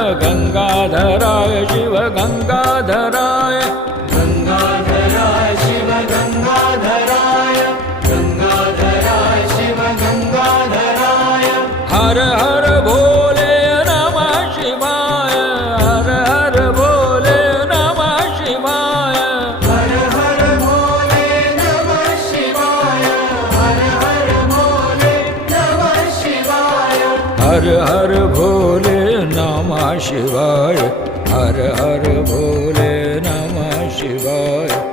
गंगाधराय शिव गंगाधराय गंगाधराय शिव गंगाधराय गंगाधराय शिव गंगाधराय हर हर भोले नमः शिवाय हर हर भोले नमः शिवाय हर हर भोले नमः शिवाय हर हर भोले नमः शिवाय हर हर भोले नमः शिवाय हर हर भोले नमः शिवाय।